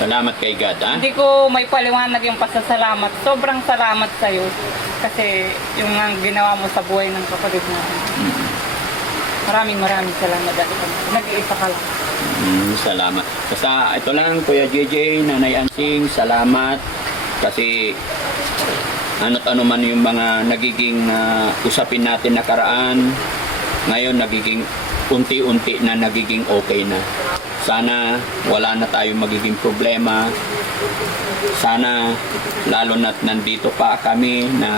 Salamat kay God, ha? Hindi ko may paliwanag yung pasasalamat. Sobrang salamat sa'yo. Kasi yung ginawa mo sa buhay ng kapatid mo. Maraming salamat. Nag-iisa ka lang. Salamat. Basta ito lang, Kuya JJ, Nanay Ansing, salamat. Kasi ano't ano man yung mga nagiging usapin natin nakaraan, ngayon nagiging unti-unti na nagiging okay na. Sana wala na tayong magiging problema. Sana lalo na't nandito pa kami na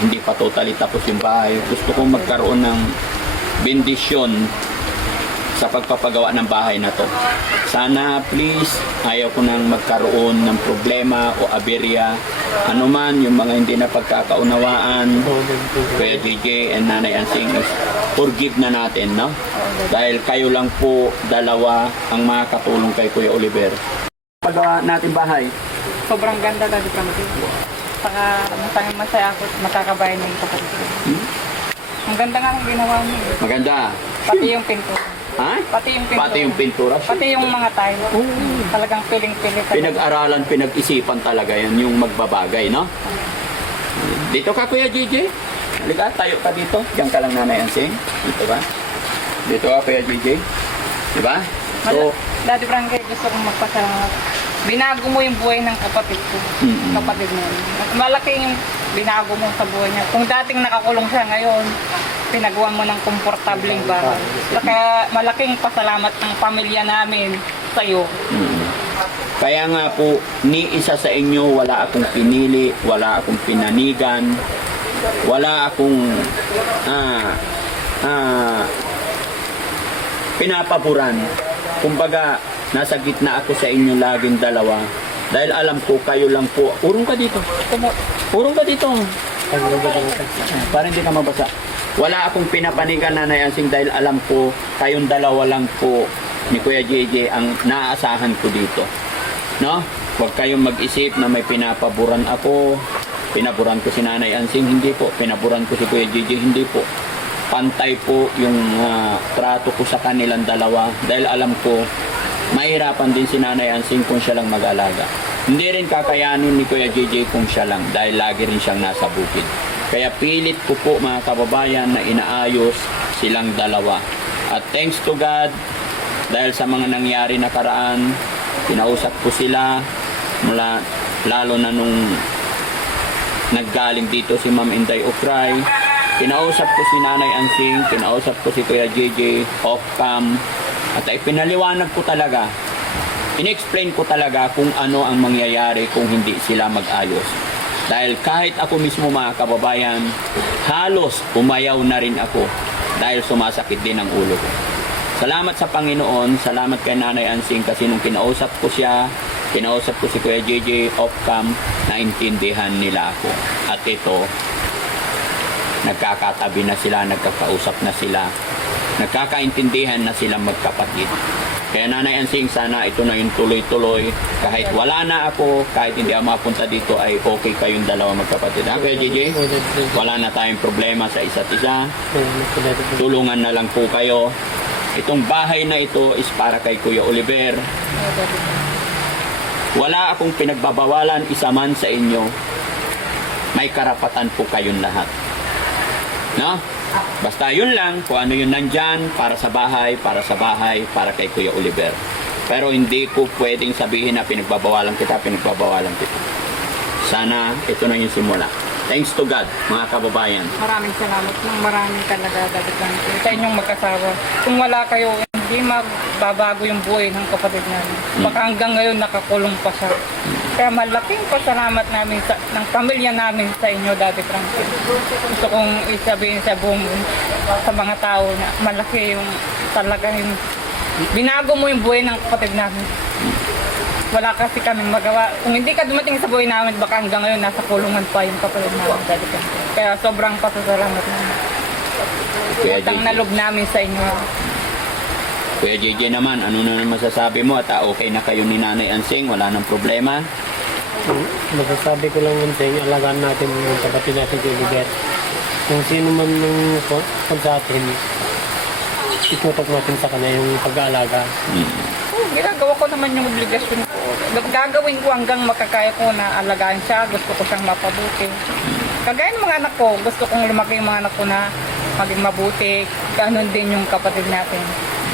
hindi pa totally tapos yung bahay. Gusto kong magkaroon ng bendisyon sa pagpapagawa ng bahay na to. Sana please, ayaw ko nang magkaroon ng problema o aberya. Ano man yung mga hindi na pagkakaunawaan, Kuya JJ and Nanay Ansing, forgive na natin, no? Dahil kayo lang po dalawa ang makakatulong kay Kuya Oliver. Pagawa natin bahay. Sobrang ganda Daddy Frankie. Saka masaya ako at makakabayan ng kapatid ko. Ang ganda nga ang ginawa mo. Maganda. Pati yung pintura. Ha? Pati yung pintura. Pati yung pintura. Pati yung mga tile. Talagang piling-pili. Pinag-aralan, pinag-isipan talaga yan yung magbabagay, no? Dito ka, Kuya JJ. Halika, tayo ka dito. Diyan ka lang, Nanay Ansing. Dito ba? Dito ka, Kuya JJ. Diba? So, Daddy Frankie, gusto kong magpasalamat. Binago mo yung buhay ng kapatid ko. Kapatid mo. Malaki yung binago mo sa buhay niya. Kung dating nakakulong siya ngayon, pinagawa mo ng komportableng bahay. Kaya malaking pasalamat ng pamilya namin sa iyo. Kaya nga po, ni isa sa inyo, wala akong pinili, wala akong pinanigan, wala akong pinapaboran. Kumbaga, nasa gitna ako sa inyo laging dalawa. Dahil alam ko, kayo lang po. Urong ka dito. Urong ka dito. Para hindi ka mabasa. Wala akong pinapanigan, Nanay Ansing, dahil alam ko, kayong dalawa lang po ni Kuya JJ ang naaasahan ko dito. No? Huwag kayong mag-isip na may pinapaboran ako. Pinaboran ko si Nanay Ansing, hindi po. Pinaboran ko si Kuya JJ, hindi po. Pantay po yung trato ko sa kanilang dalawa. Dahil alam ko, mahirapan din si Nanay Ansing kung siya lang mag-alaga. Hindi rin kakayanin ni Kuya JJ kung siya lang dahil lagi rin siyang nasa bukid. Kaya pilit ko po mga kababayan na inaayos silang dalawa. At thanks to God, dahil sa mga nangyari nakaraan, kinausap ko sila mula lalo na nung naggaling dito si Ma'am Inday Ukray. Kinausap ko si Nanay Ansing, kinausap ko si Kuya JJ off-cam. At ay pinaliwanag ko talaga, in-explain ko talaga kung ano ang mangyayari kung hindi sila mag-ayos. Dahil kahit ako mismo mga kababayan, halos umayaw na rin ako dahil sumasakit din ang ulo ko. Salamat sa Panginoon, salamat kay Nanay Ansing kasi nung kinausap ko siya, kinausap ko si Kuya JJ off-cam, naintindihan nila ako. At ito, nagkakatabi na sila, nagkakausap na sila, nagkakaintindihan na silang magkapatid. Kaya Nanay Ansing, sana ito na yung tuloy-tuloy. Kahit wala na ako, kahit hindi ako mapunta dito, ay okay kayong dalawa magkapatid. Ha, Kuya JJ? Wala na tayong problema sa isa't isa. Tulungan na lang po kayo. Itong bahay na ito is para kay Kuya Oliver. Wala akong pinagbabawalan isa man sa inyo. May karapatan po kayong lahat. No? Basta yun lang, kung ano yun nandyan, para sa bahay, para kay Kuya Oliver. Pero hindi ko pwedeng sabihin na pinagbabawalan kita. Sana ito na yung simula. Thanks to God, mga kababayan. Maraming salamat ng marami talaga Daddy Frankie. Sa inyong magkasawa. Kung wala kayo, hindi magbabago yung buhay ng kapatid namin. Baka hanggang ngayon nakakulong pa siya. Kaya malaking pasalamat namin ng pamilya namin sa inyo, Daddy Frankie. Gusto kong isabihin sa sa mga tao na malaki yung talaga yung binago mo yung buhay ng kapatid namin. Wala kasi kami magawa. Kung hindi ka dumating sa buhay namin, baka hanggang ngayon nasa kulungan pa yung kapatid namin, Daddy Frankie. Kaya sobrang pasasalamat namin. Utang na loob namin sa inyo. Kuya JJ naman, ano na masasabi mo? At okay na kayo ni Nanay Ansing? Wala nang problema? Masasabi ko lang yun sa inyo, alagaan natin yung kapatid natin kay Oliver. Kung sino man nung sa atin, itutok natin sa kanya yung pag-aalaga. ginagawa ko naman yung obligasyon ko. Gagawin ko hanggang makakaya ko na alagaan siya. Gusto ko siyang mapabuti. Kagaya ng mga anak ko, gusto kong lumaki yung mga anak ko na maging mabuti. Ganon din yung kapatid natin.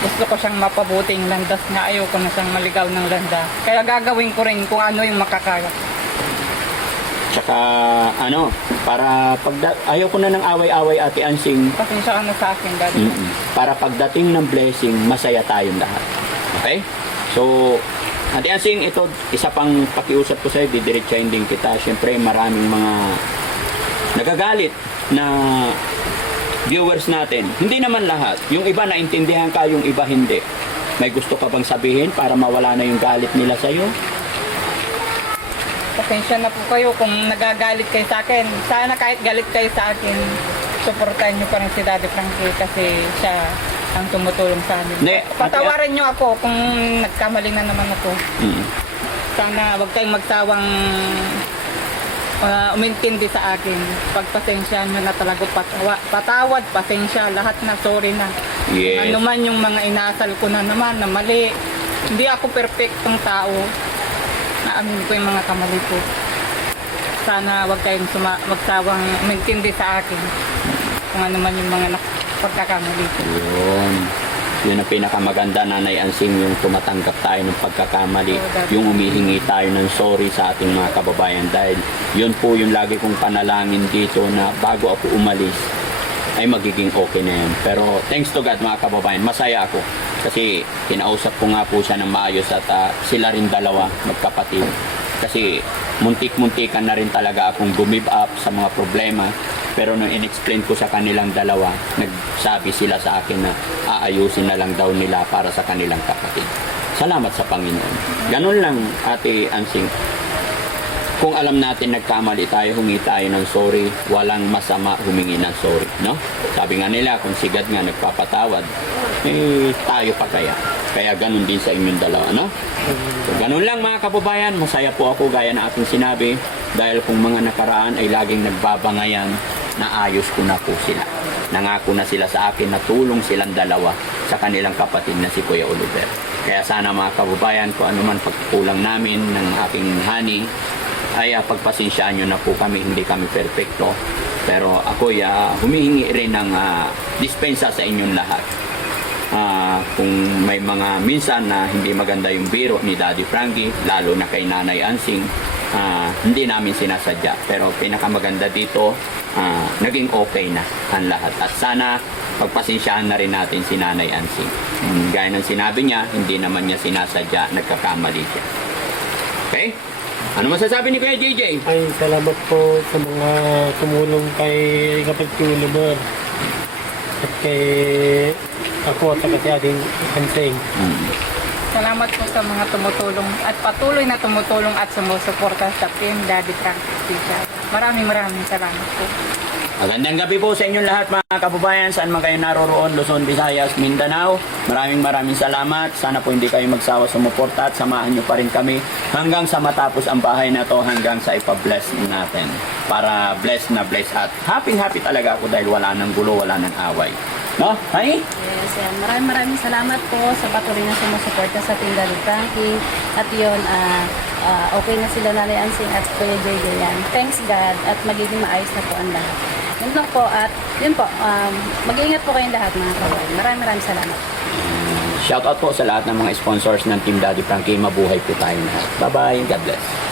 Gusto ko siyang mapabuting landas na ayoko na siyang maligaw ng landa. Kaya gagawin ko rin kung ano yung makakaya. Tsaka para ayaw ko na ng away-away, Ate Ansing. Pasensya ka na sa akin, Daddy. Para pagdating ng blessing, masaya tayong lahat. Okay? So, Ate Ansing, ito, isa pang pakiusap ko sa'yo, didiretsahin din kita. Siyempre, maraming mga nagagalit na viewers natin. Hindi naman lahat. Yung iba naintindihan ka, yung iba hindi. May gusto ka bang sabihin para mawala na yung galit nila sa'yo? Pasensya na po kayo kung nagagalit kayo sa akin. Sana kahit galit kayo sa akin, suportahan niyo pa rin si Daddy Frankie kasi siya ang tumutulong sa amin. Ne, Patawarin niyo ako kung nagkamali na naman ako. Sana wag kayong magsawang umintindi sa akin. Pagpasensyahan nyo na talaga patawad, pasensya, lahat na, sorry na. Yes. Ano man yung mga inasal ko na naman na mali. Hindi ako perfectong tao. Naamin ko yung mga kamali ko. Sana wag kayong magsawang umintindi sa akin. Kung ano man yung mga pagkakamali ko. Yun ang pinakamaganda, Nanay Ansing, yung tumatanggap tayo ng pagkakamali, yung humihingi tayo ng sorry sa ating mga kababayan, dahil yun po yung lagi kong panalangin dito na bago ako umalis ay magiging okay na yan. Pero thanks to God, mga kababayan, masaya ako kasi kinausap ko nga po siya ng maayos at sila rin dalawa, magkapatid. Kasi muntik-muntikan na rin talaga akong gumib up sa mga problema. Pero nung in-explain ko sa kanilang dalawa, nagsabi sila sa akin na aayusin na lang daw nila para sa kanilang kapatid. Salamat sa Panginoon. Ganun lang, Ate Ansing. Kung alam natin nagkamali tayo, humingi tayo ng sorry. Walang masama humingi ng sorry, no? Sabi nga nila, kung si God nga nagpapatawad, tayo pa kaya. Kaya ganun din sa inyong dalawa, no? So, ganun lang, mga kababayan. Masaya po ako gaya na ating sinabi. Dahil kung mga nakaraan ay laging nagbabangayan, naayos ko na po sila. Nangako na sila sa akin na tulong silang dalawa sa kanilang kapatid na si Kuya Oliver. Kaya sana, mga kababayan, kung ano man pagkukulang namin ng aking honey, ay pagpasensyaan nyo na po kami, hindi kami perfecto. Pero ako humihingi rin ng dispensa sa inyong lahat. Kung may mga minsan na hindi maganda yung biro ni Daddy Frankie, lalo na kay Nanay Ansing, hindi namin sinasadya. Pero pinakamaganda dito, naging okay na ang lahat. At sana pagpasensyahan na rin natin si Nanay Ansing. Gaya ng sinabi niya, hindi naman niya sinasadya, nagkakamali siya. Okay? Ano masasabi ni Kuya JJ? Ay, salamat po sa mga tumulong kay kapatid ko Oliver. At kay ako at si Ading Ansing. Salamat po sa mga tumutulong at patuloy na tumutulong at sumusuporta sa Team Daddy Frankie. Maraming salamat po. Magandang gabi po sa inyong lahat, mga kababayan, saan man kayo naroroon, Luzon, Visayas, Mindanao. Maraming salamat. Sana po hindi kayo magsawa sumuporta at samahan nyo pa rin kami hanggang sa matapos ang bahay na to, hanggang sa ipa-bless natin. Para bless na bless at happy talaga ako dahil wala nang gulo, wala nang away. No? Honey? Yes, maraming salamat po sa patuloy na sumusuporta sa Team Daddy Frankie. At yun, okay na sila Nanay Ansing at Kuya JJ yan. Thanks God at magiging maayos na po ang lahat. Yun lang po at yun po, mag-iingat po kayong lahat, mga kababayan. Maraming salamat. Shoutout po sa lahat ng mga sponsors ng Team Daddy Frankie. Mabuhay po tayo lahat. Bye-bye. God bless.